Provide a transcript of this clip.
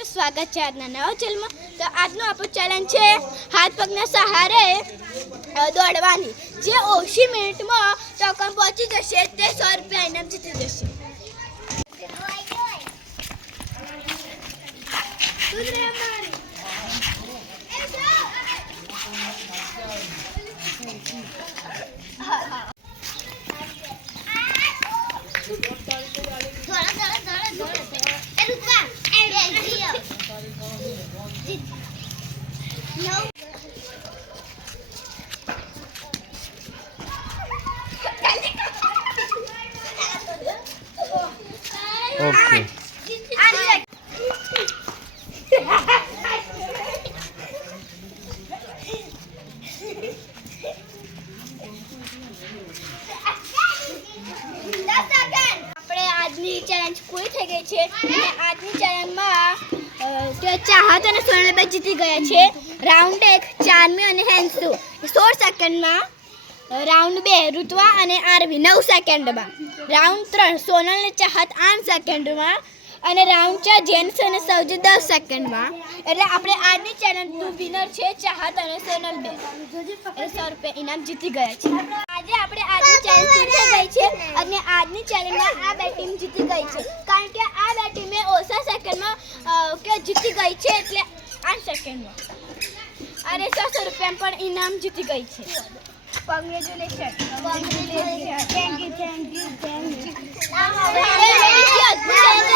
તો સ્વાગત છે આજના નવા ચેનલમાં। તો આજનો આપણો ચેલેન્જ છે હાથ પગના સહારે દોડવાની। જે ઓછી મિનિટમાં ચોકમ પહોંચી જશે તે 100 રૂપિયા ઇનામ જીતી જશે। ओके આજની ચેલેન્જ પૂરી થઈ ગઈ છે અને આજની ચેલેન્જમાં ચાહત અને સોનલભાઈ જીતી ગયા છે। રાઉન્ડ 1 ચાર્મી અને હેન્સુ 16 સેકન્ડમાં, રાઉન્ડ 2 ઋત્વા અને આરવી 9 સેકન્ડમાં, રાઉન્ડ 3 સોનલ અને ચાહત 8 સેકન્ડમાં અને રાઉન્ડ 4 જેન્સ અને સૌજી 10 સેકન્ડમાં। એટલે આપણે આજની ચેલેન્જનું વિનર છે ચાહત અને સોનલબેન, એટલે 100 રૂપિયા ઇનામ જીતી ગયા છે। આજે આપણે આજની ચેલેન્જ પૂરી થઈ ગઈ છે અને આજની ચેલેન્જમાં આ બે ટીમ જીતી ગઈ છે, કારણ કે આ બે ટીમે ઓછા સેકન્ડમાં જીતી ગઈ છે, એટલે 8 સેકન્ડમાં અને 100 રૂપિયા પણ ઇનામ જીતી ગઈ છે। Congratulations. Thank you.